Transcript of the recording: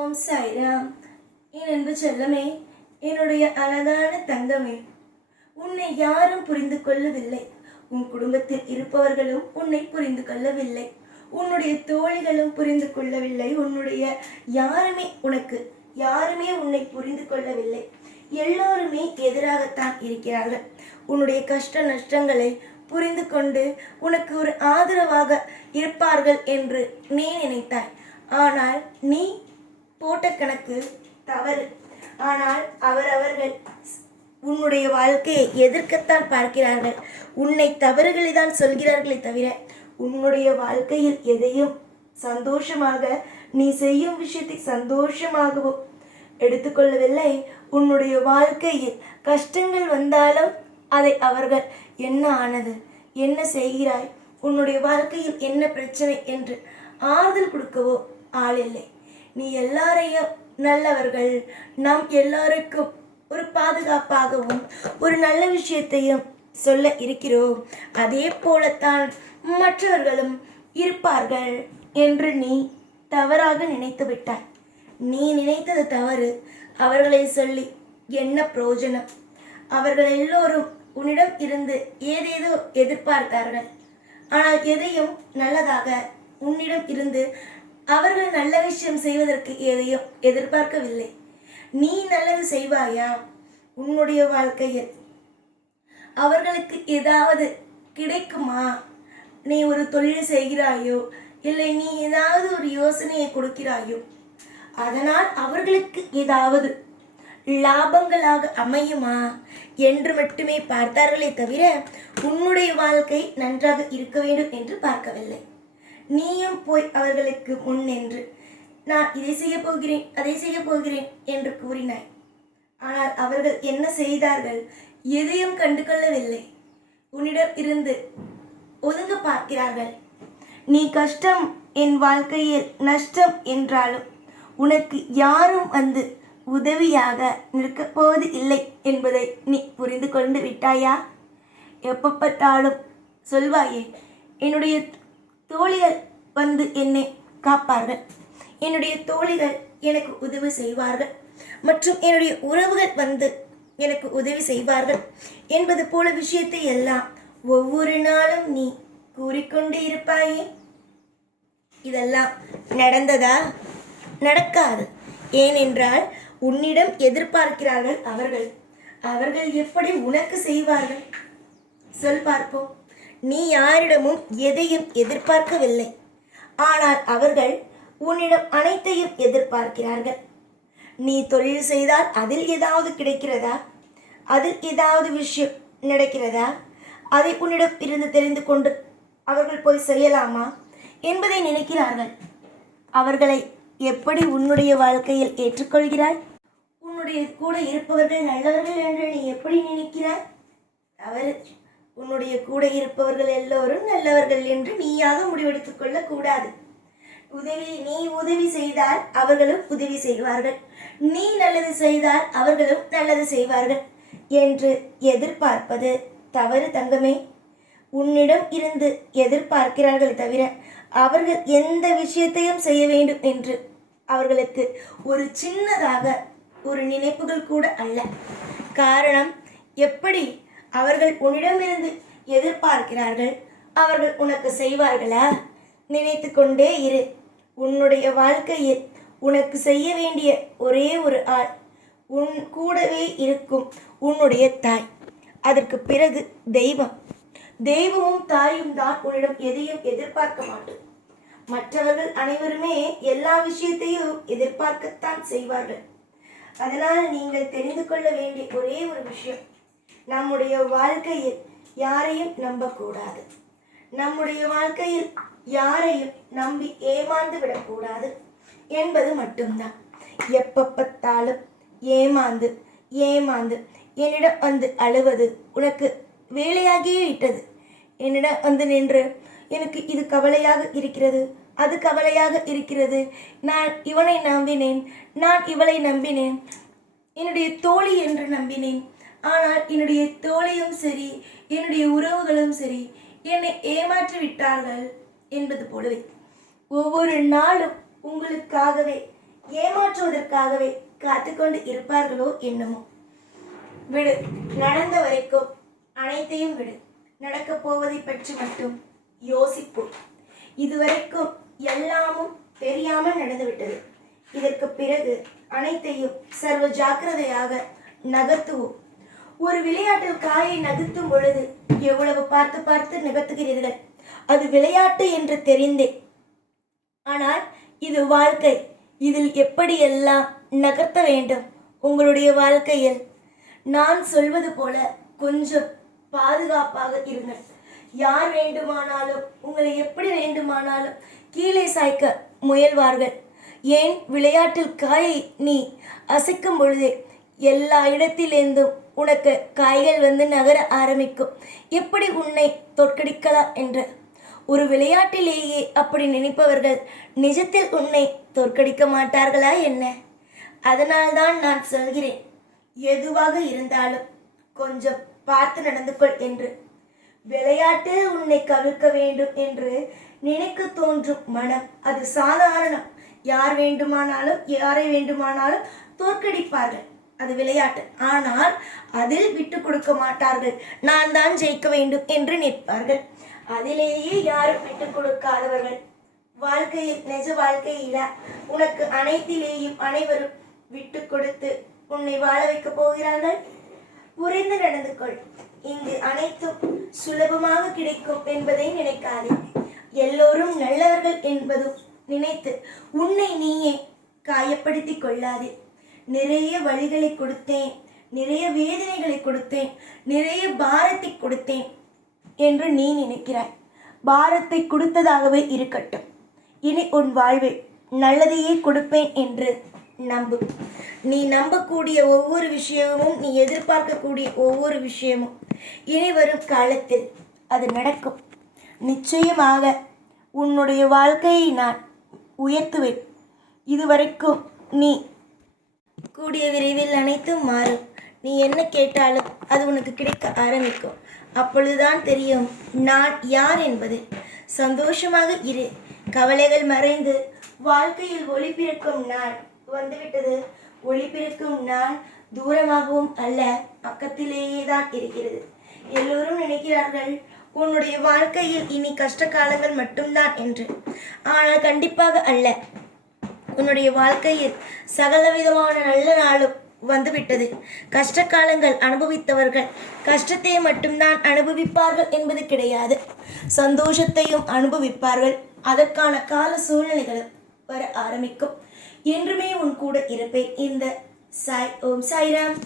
ஓம் சாய்ராம். என் அன்பு செல்லமே, என்னுடைய அழகான தங்கமே, உன்னை யாரும் புரிந்து கொள்ளவில்லை. உன் குடும்பத்தில் இருப்பவர்களும் உன்னை புரிந்து கொள்ளவில்லை. உன்னுடைய தோழிகளும் புரிந்து கொள்ளவில்லை. யாருமே உன்னை புரிந்து கொள்ளவில்லை. எல்லோருமே எதிராகத்தான் இருக்கிறார்கள். உன்னுடைய கஷ்ட நஷ்டங்களை புரிந்து கொண்டு உனக்கு ஒரு ஆதரவாக இருப்பார்கள் என்று நீ நினைத்தாய். ஆனால் நீ போட்ட கணக்கு தவறு. ஆனால் அவர்கள் உன்னுடைய வாழ்க்கையை எதிர்க்கத்தான் பார்க்கிறார்கள். உன்னை தவறுகளை தான் சொல்கிறார்களே தவிர உன்னுடைய வாழ்க்கையில் எதையும் சந்தோஷமாக நீ செய்யும் விஷயத்தை சந்தோஷமாகவும் எடுத்துக்கொள்ளவில்லை. உன்னுடைய வாழ்க்கையில் கஷ்டங்கள் வந்தாலும் அதை அவர்கள் என்ன ஆனது, என்ன செய்கிறாய், உன்னுடைய வாழ்க்கையில் என்ன பிரச்சனை என்று ஆறுதல் கொடுக்கவோ ஆள் இல்லை. நீ எல்லாரையும் நல்லவர்கள், நம் எல்லாருக்கும் ஒரு பாதுகாப்பாகவும் ஒரு நல்ல விஷயத்தையும் சொல்ல இருக்கிறோம். அதே போலத்தான் மற்றவர்களும் இருப்பார்கள் என்று நீ தவறாக நினைத்து விட்டாய். நீ நினைத்தது தவறு. அவர்களை சொல்லி என்ன பிரயோஜனம்? அவர்கள் எல்லோரும் உன்னிடம் இருந்து ஏதேதோ எதிர்பார்த்தார்கள். ஆனால் எதையும் நல்லதாக உன்னிடம் இருந்து அவர்கள் நல்ல விஷயம் செய்வதற்கு எதையும் எதிர்பார்க்கவில்லை. நீ நல்லது செய்வாயா? உன்னுடைய வாழ்க்கையில் அவர்களுக்கு ஏதாவது கிடைக்குமா? நீ ஒரு தொழில் செய்கிறாயோ, இல்லை நீ ஏதாவது ஒரு யோசனையை கொடுக்கிறாயோ, அதனால் அவர்களுக்கு ஏதாவது லாபங்களாக அமையுமா என்று மட்டுமே பார்த்தார்களே தவிர உன்னுடைய வாழ்க்கை நன்றாக இருக்க வேண்டும் என்று பார்க்கவில்லை. நீயும் போய் அவர்களுக்கு முன் நின்று நான் இதை செய்ய போகிறேன், அதை செய்ய போகிறேன் என்று கூறினாய். ஆனால் அவர்கள் என்ன செய்தார்கள்? எதையும் கண்டு கொள்ளவில்லை. உன்னிடம் இருந்து ஒதுங்க பார்க்கிறார்கள். நீ கஷ்டம், என் வாழ்க்கையில் நஷ்டம் என்றாலும் உனக்கு யாரும் வந்து உதவியாக நிற்கப் போவது இல்லை என்பதை நீ புரிந்து கொண்டு விட்டாயா? எப்போ பார்த்தாலும் சொல்வாயே, என்னுடைய தோழிகள் வந்து என்னை காப்பார்கள், என்னுடைய தோழிகள் எனக்கு உதவி செய்வார்கள், மற்றும் என்னுடைய உறவுகள் வந்து எனக்கு உதவி செய்வார்கள் என்பது போல விஷயத்தை எல்லாம் ஒவ்வொரு நாளும் நீ கூறிக்கொண்டு இருப்பாயே. இதெல்லாம் நடந்ததா? நடக்காது. ஏனென்றால் உன்னிடம் எதிர்பார்க்கிறார்கள் அவர்கள் எப்படி உனக்கு செய்வார்கள்? சொல் பார்ப்போம். நீ யாரிடமும் எதையும் எதிர்பார்க்கவில்லை. ஆனால் அவர்கள் உன்னிடம் அனைத்தையும் எதிர்பார்க்கிறார்கள். நீ தொழில் செய்தால் அதில் ஏதாவது கிடைக்கிறதா? அதில் ஏதாவது விஷயம் நடக்கிறதா? அதை உன்னிடம் இருந்து தெரிந்து கொண்டு அவர்கள் போய் செய்யலாமா என்பதை நினைக்கிறார்கள். அவர்களை எப்படி உன்னுடைய வாழ்க்கையில் ஏற்றுக்கொள்கிறாய்? உன்னுடைய கூட இருப்பவர்கள் நல்லவர்கள் என்று நீ எப்படி நினைக்கிறாய்? தவறு. உன்னுடைய கூட இருப்பவர்கள் எல்லோரும் நல்லவர்கள் என்று நீயாக முடிவெடுத்துக் கொள்ளக்கூடாது. நீ உதவி செய்தால் அவர்களும் உதவி செய்வார்கள், நீ நல்லது செய்தால் அவர்களும் நல்லது செய்வார்கள் என்று எதிர்பார்ப்பது தவறு தங்கமே. உன்னிடம் இருந்து எதிர்பார்க்கிறார்கள் தவிர அவர்கள் எந்த விஷயத்தையும் செய்ய வேண்டும் என்று அவர்களுக்கு ஒரு சின்னதாக ஒரு நினைப்புகள் கூட அல்ல. காரணம், எப்படி அவர்கள் உன்னிடமிருந்து எதிர்பார்க்கிறார்கள், அவர்கள் உனக்கு செய்வார்களா? நினைத்து கொண்டே இரு. உன்னுடைய வாழ்க்கையில் உனக்கு செய்ய வேண்டிய ஒரே ஒரு ஆள் உன் கூடவே இருக்கும் உன்னுடைய தாய். அதற்கு பிறகு தெய்வமும் தாயும் தான் உன்னிடம் எதையும் எதிர்பார்க்க மாட்டோம். மற்றவர்கள் அனைவருமே எல்லா விஷயத்தையும் எதிர்பார்க்கத்தான் செய்வார்கள். அதனால் நீங்கள் தெரிந்து கொள்ள வேண்டிய ஒரே ஒரு விஷயம், நம்முடைய வாழ்க்கையில் யாரையும் நம்பக்கூடாது. நம்முடைய வாழ்க்கையில் யாரையும் நம்பி ஏமாந்து விடக்கூடாது என்பது மட்டும்தான். எப்போ பார்த்தாலும் ஏமாந்து என்னிடம் வந்து அழுவது உனக்கு வேலையாகியே விட்டது. என்னிடம் வந்து நின்று எனக்கு இது கவலையாக இருக்கிறது, அது கவலையாக இருக்கிறது, நான் இவனை நம்பினேன், நான் இவளை நம்பினேன், என்னுடைய தோழி என்று நம்பினேன், ஆனால் என்னுடைய தோழியும் சரி என்னுடைய உறவுகளும் சரி என்னை ஏமாற்றி விட்டார்கள் என்பது போலவே ஒவ்வொரு நாளும் உங்களுக்காகவே ஏமாற்றுவதற்காகவே காத்துக்கொண்டு இருப்பார்களோ என்னமோ. விடு, நடந்த வரைக்கும் அனைத்தையும் விடு. நடக்கப் போவதை பற்றி மட்டும் யோசிப்போம். இதுவரைக்கும் எல்லாமும் தெரியாமல் நடந்துவிட்டது. இதற்கு பிறகு அனைத்தையும் சர்வ ஜாக்கிரதையாக நகர்த்துவோம். ஒரு விளையாட்டில் காயை நகர்த்தும் பொழுது எவ்வளவு பார்த்து பார்த்து நகர்த்துகிறீர்கள். அது விளையாட்டு என்று தெரிந்தேன். ஆனால் இது வாழ்க்கை. இதில் எப்படியெல்லாம் நகர்த்த வேண்டும்? உங்களுடைய வாழ்க்கையில் நான் சொல்வது போல கொஞ்சம் பாதுகாப்பாக இருங்கள். யார் வேண்டுமானாலும் உங்களை எப்படி வேண்டுமானாலும் கீழே சாய்க்க முயல்வார்கள். ஏன், விளையாட்டில் காயை நீ அசைக்கும் பொழுதே எல்லா இடத்திலிருந்தும் உனக்கு காய்கள் வந்து நகர ஆரம்பிக்கும். எப்படி உன்னை தோற்கடிக்கலாம் என்ற ஒரு விளையாட்டிலேயே அப்படி நினைப்பவர்கள் நிஜத்தில் உன்னை தோற்கடிக்க மாட்டார்களா என்ன? அதனால்தான் நான் சொல்கிறேன், எதுவாக இருந்தாலும் கொஞ்சம் பார்த்து நடந்து கொள் என்று. விளையாட்டு உன்னை கவிழ்க்க வேண்டும் என்று நினைக்க தோன்றும் மனம் அது சாதாரணம். யார் வேண்டுமானாலும் யாரை வேண்டுமானாலும் தோற்கடிப்பார்கள். அது விளையாட்டு. ஆனால் அதில் விட்டு கொடுக்க மாட்டார்கள். நான் தான் ஜெயிக்க வேண்டும் என்று நிற்பார்கள். அதிலேயே யாரும் விட்டு கொடுக்காதவர்கள். வாழ்க்கையில், நிஜ வாழ்க்கையில உனக்கு அனைத்திலேயும் அனைவரும் விட்டு கொடுத்து உன்னை வாழ வைக்க போகிறார்கள். புரிந்து நடந்து கொள். இங்கு அனைத்தும் சுலபமாக கிடைக்கும் என்பதை நினைக்காதே. எல்லோரும் நல்லவர்கள் என்பதும் நினைத்து உன்னை நீயே காயப்படுத்தி கொள்ளாதே. நிறைய வழிகளை கொடுத்தேன், நிறைய வேதனைகளை கொடுத்தேன், நிறைய பாரத்தை கொடுத்தேன் என்று நீ நினைக்கிறாய். பாரத்தை கொடுத்ததாகவே இருக்கட்டும். இனி உன் வாழ்வில் நல்லதையே கொடுப்பேன் என்று நம்பு. நீ நம்பக்கூடிய ஒவ்வொரு விஷயமும், நீ எதிர்பார்க்கக்கூடிய ஒவ்வொரு விஷயமும் இனி வரும் காலத்தில் அது நடக்கும். நிச்சயமாக உன்னுடைய வாழ்க்கையை நான் உயர்த்துவேன். இதுவரைக்கும் நீ கூடிய விரைவில் அனைத்தும் மாறும். நீ என்ன கேட்டாலும் அது உனக்கு கிடைக்க ஆரம்பிக்கும். அப்பொழுதுதான் தெரியும் நான் யார் என்பது. சந்தோஷமாக இரு. கவலைகள் மறைந்து வாழ்க்கையில் ஒளி பிறக்கும் நாள் வந்துவிட்டது. ஒளி பிறக்கும் நாள் தூரமாகவும் அல்ல, பக்கத்திலேயே தான் இருக்கிறது. எல்லோரும் நினைக்கிறார்கள் உன்னுடைய வாழ்க்கையில் இனி கஷ்ட காலங்கள் மட்டும்தான் என்று. ஆனால் கண்டிப்பாக அல்ல. உன்னுடைய வாழ்க்கையில் சகலவிதமான நல்ல நாளும் வந்துவிட்டது. கஷ்ட காலங்கள் அனுபவித்தவர்கள் கஷ்டத்தை மட்டும்தான் அனுபவிப்பார்கள் என்பது கிடையாது. சந்தோஷத்தையும் அனுபவிப்பார்கள். அதற்கான கால சூழ்நிலைகளும் வர ஆரம்பிக்கும். என்றுமே உன் கூட இருப்பேன். இந்த சாய். ஓம் சாய்ராம்.